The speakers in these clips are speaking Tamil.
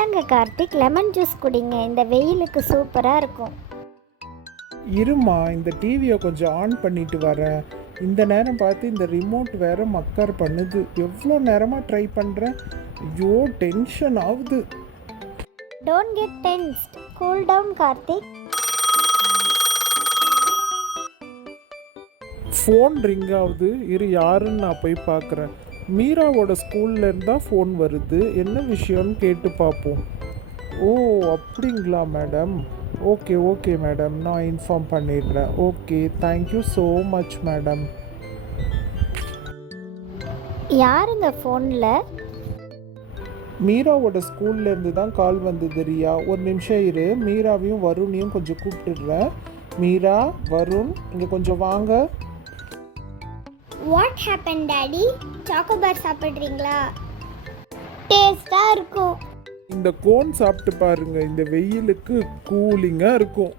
இந்தாங்க கார்த்திக், லெமன் ஜூஸ் குடிங்க, இந்த வெயிலுக்கு சூப்பராக இருக்கும். இருமா, இந்த டிவியை கொஞ்சம் ஆன் பண்ணிட்டு வரேன். இந்த நேரம் பார்த்து இந்த ரிமோட் வேற மக்கர் பண்ணுது. எவ்வளோ நேரமாக ட்ரை பண்ணுறேன். ஐயோ, டென்ஷன் ஆகுது. Don't get tensed, cool down Karthik. Phone ring ஆகுது. யாருன்னு நான் போய் பார்க்குறேன். மீராவோட ஸ்கூல்லேருந்து தான் ஃபோன் வருது. என்ன விஷயம்னு கேட்டு பார்ப்போம். ஓ, அப்படிங்களா மேடம். ஓகே ஓகே மேடம், நான் இன்ஃபார்ம் பண்ணிடுறேன். Okay, thank you so much madam. யாருங்க ஃபோனில்? மீராவோட ஸ்கூல்லேருந்து தான் கால் வந்தது ரியா. ஒரு நிமிஷம் இரு, மீராவையும் வருணையும் கொஞ்சம் கூப்பிட்டுடுறேன். மீரா, வருண், இங்கே கொஞ்சம் வாங்க. What happen daddy? சாக்கோபார் சாப்பிட்றீங்களா? டேஸ்டாக இருக்கும். இந்த கோன் சாப்பிட்டு பாருங்க, இந்த வெயிலுக்கு கூலிங்காக இருக்கும்.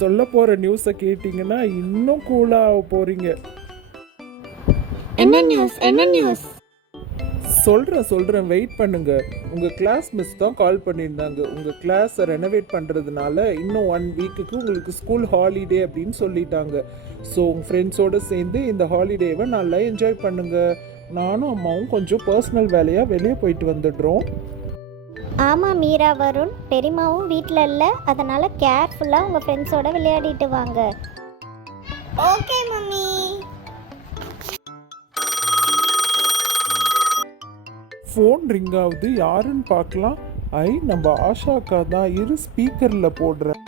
சொல்ல போகிற நியூஸை கேட்டிங்கன்னா இன்னும் கூலாக போகிறீங்க. என்ன நியூஸ்? என்ன நியூஸ்? சொல்கிறேன், வெயிட் பண்ணுங்க. உங்கள் கிளாஸ் மிஸ் தான் கால் பண்ணியிருந்தாங்க. உங்கள் கிளாஸை ரெனோவேட் பண்ணுறதுனால இன்னும் 1 வீக்குக்கு உங்களுக்கு ஸ்கூல் ஹாலிடே அப்படின்னு சொல்லிட்டாங்க. ஸோ உங்கள் ஃப்ரெண்ட்ஸோடு சேர்ந்து இந்த ஹாலிடேவை நல்லா என்ஜாய் பண்ணுங்கள். நானும் அம்மாவும் கொஞ்சம் பர்சனல் வேலையாக வெளியே போயிட்டு வந்துடுறோம். ஆமாம் மீரா, வருண், பெரியம்மாவும் வீட்டில் இல்லை, அதனால் கேர்ஃபுல்லாக உங்கள் ஃப்ரெண்ட்ஸோட விளையாடிட்டு வாங்க. Okay mummy. ஃபோன் ரிங் ஆகுது. யாருன்னு பார்க்கலாம். நம்ம ஆஷாக்கா தான். இரு, ஸ்பீக்கரில் போடுறேன்.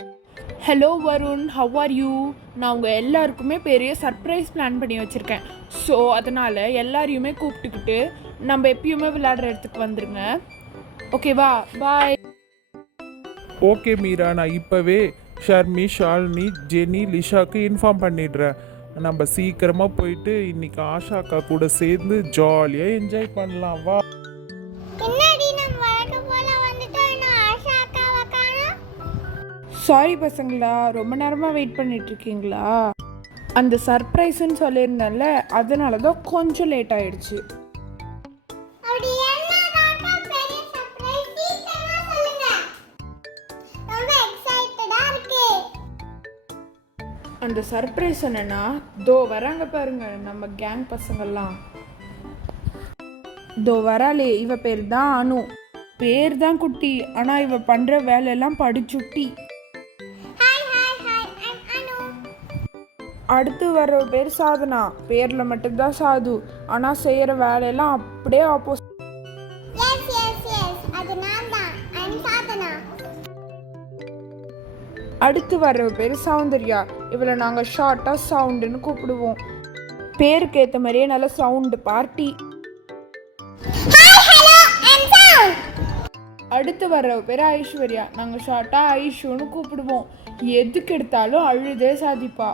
Hello Varun, how are you? நான் உங்கள் எல்லாருக்குமே பெரிய சர்ப்ரைஸ் பிளான் பண்ணி வச்சுருக்கேன். ஸோ அதனால் எல்லாரையுமே கூப்பிட்டுக்கிட்டு நம்ம எப்பயுமே விளையாடுற இடத்துக்கு வந்துடுங்க. ஓகேவா? பாய். ஓகே மீரா, நான் இப்போவே ஷர்மி, ஷாலினி, ஜெனி, லிஷாக்கு இன்ஃபார்ம் பண்ணிடுறேன். நம்ம சீக்கிரமாக போயிட்டு இன்னைக்கு ஆஷாக்கா கூட சேர்ந்து ஜாலியாக என்ஜாய் பண்ணலாம். வா. சாரி பசங்களா, ரொம்ப நேரமாக வெயிட் பண்ணிகிட்ருக்கீங்களா? அந்த சர்ப்ரைஸ்ன்னு சொல்லியிருந்தேன்ல, அதனால தான் கொஞ்சம் லேட் ஆகிடுச்சு. அந்த சர்ப்ரைஸ் என்னன்னா, தோ வராங்க பாருங்க நம்ம கேங் பசங்கள்லாம். தோ வராளே, இவ பேர் தான் அனு. பேர் தான் குட்டி, ஆனால் இவ பண்ணுற வேலையெல்லாம் படிச்சுட்டி. அடுத்து வர்ற பேர் சாதனா. பேரில் மட்டும்தான் சாது, ஆனால் செய்கிற வேலையெல்லாம் அப்படியே ஆப்போசிட். அடுத்து வர்ற பேர் சௌந்தர்யா. இவளை நாங்கள் ஷார்ட்டாக சவுண்டுன்னு கூப்பிடுவோம். பேருக்கு ஏற்ற மாதிரியே நல்ல சவுண்டு பார்ட்டி. அடுத்து வர்ற பேர் ஐஸ்வர்யா. நாங்கள் ஷார்ட்டாக ஐஷுன்னு கூப்பிடுவோம். எதுக்கு எடுத்தாலும் அழுதே சாதிப்பா.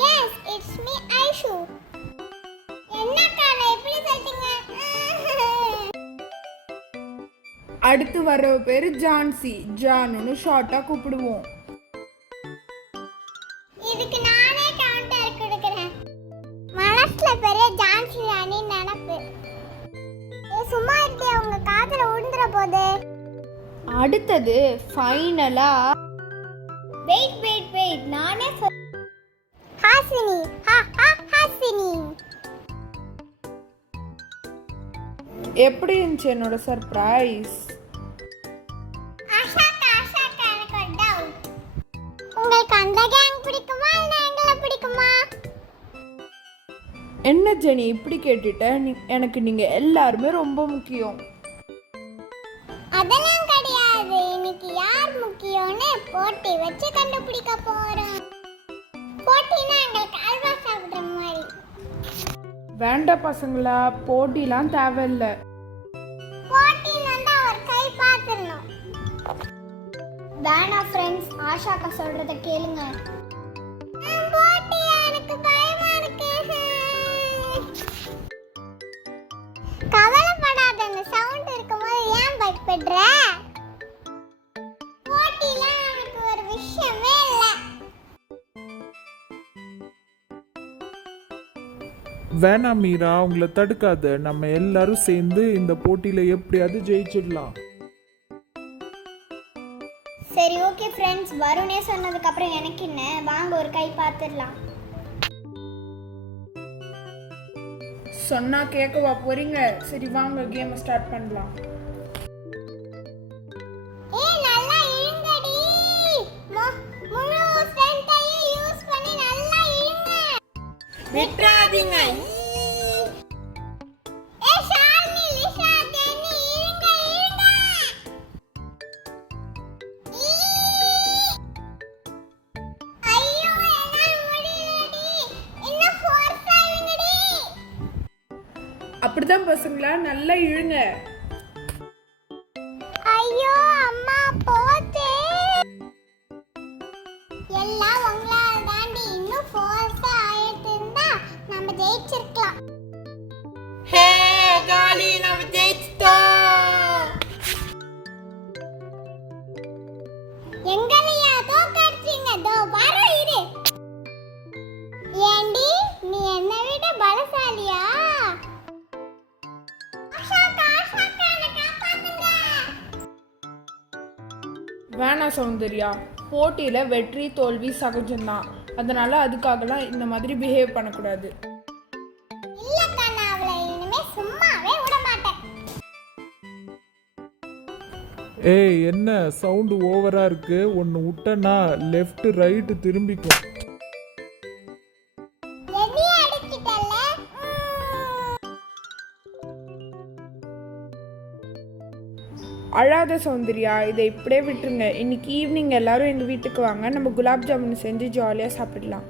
Yes, it's me, Aishu. என்ன கால எப்படி சொல்றீங்க? அடுத்து வர்ற பேரு ஜான்சி. ஜானுன்னு ஷார்ட்டா கூப்பிடுவோம். இதுக்கு நானே கவுண்டர் கொடுக்கிறேன். மனசுல பெரிய ஜான்சி ராணி நினைப்பு. சும்மா இருக்கே, உங்க காதுல உழுந்துற போதே. அடுத்தது ஃபைனலா வெயிட் நானே ஹாசினி. ஹாசினி. எப்படி இருந்துச்சு என்னோட சர்ப்ரைஸ்? ஆஷாக்கா, எனக்கு ஒரு டவுட். உங்களுக்கு அந்த கேங் பிடிக்குமா இல்ல எங்களை பிடிக்குமா? என்ன ஜெனி இப்படி கேட்டுட்ட? எனக்கு நீங்க எல்லாருமே ரொம்ப முக்கியம். அதெல்லாம் கிடையாது. இன்னைக்கு யார் முக்கியம்னு போட்டி வச்சு கண்டுபிடிக்க போறோம். போட்டினா எங்களுக்கு அல்வா சாப்பிடுற மாதிரி. வேண்டாம் பசங்களா, போட்டிலாம் தேவையில்லை. போட்டில ஒரு கை பார்த்துடணும். வேணா ஃப்ரெண்ட்ஸ், ஆஷாக்கா சொல்றத கேளுங்க. போட்டி எனக்கு பயமா இருக்கு. கவலைப்படாத, அந்த சவுண்ட் இருக்கும்போது ஏன் பயப்படுற? போட்டிலாம் எனக்கு ஒரு விஷயமே இல்லை. வேணாம் மீரா, உங்களை தடுக்காத. நம்ம எல்லாரும் சேர்ந்து இந்த போட்டியில் எப்படியாவது ஜெயிச்சிடலாம். ஃப்ரெண்ட்ஸ் வருணே சொன்னதுக்கப்புறம் எனக்கு என்ன, வாங்க ஒரு கை பார்த்துடலாம். சொன்னா கேட்கவா போறீங்க? சரி வாங்க கேமை ஸ்டார்ட் பண்ணலாம். நல்லா இழுங்கடி. முழு ஸ்ட்ரென்த்தையும் யூஸ் பண்ணி நல்லா இழுங்க. விட்றாதீங்க. ஷாலினி, லிஷா, டென்னி இழுங்க இழுங்க. ஐயோ என்னால முடியலடி. இன்னும் ஃபோர்ஸா இழுங்கடி. அப்படிதான் பசங்களா, நல்லா இழுங்க. ஐயோ அம்மா போச்சே. எல்லாம் உங்களால தாண்டி. இன்னும் ஃபோர்ஸா ஆயிட்டு இருந்தா நம்ம ஜெயிச்சிருக்கலாம். ஹே காலி, நம்ம ஜெயிச்சிட்டோம். எங்களையா தோக்கடிச்சீங்க? தோ வர இரு. ஏண்டி நீ என்னை விட பலசாலியா? வேணாம் சௌந்தர்யா, போட்டியில வெற்றி தோல்வி சகஜம்தான். அதனால அதுக்காகலாம் இந்த மாதிரி பிஹேவ் பண்ணக்கூடாது. இல்லக்கா, நான் அவளை இனிமே சும்மாவே விட மாட்டேன். ஏய் என்ன சவுண்டு ஓவரா இருக்கு, ஒன்று விட்டனா லெஃப்ட் ரைட்டு திரும்பிக்கும். என்னைய அடிச்சிட்டல்ல. அழாத சௌந்தர்யா, இதை இப்படியே விட்டுருங்க. இன்னைக்கு ஈவினிங் எல்லாரும் எங்கள் வீட்டுக்கு வாங்க, நம்ம குலாப் ஜாமுன் செஞ்சு ஜாலியாக சாப்பிடலாம்.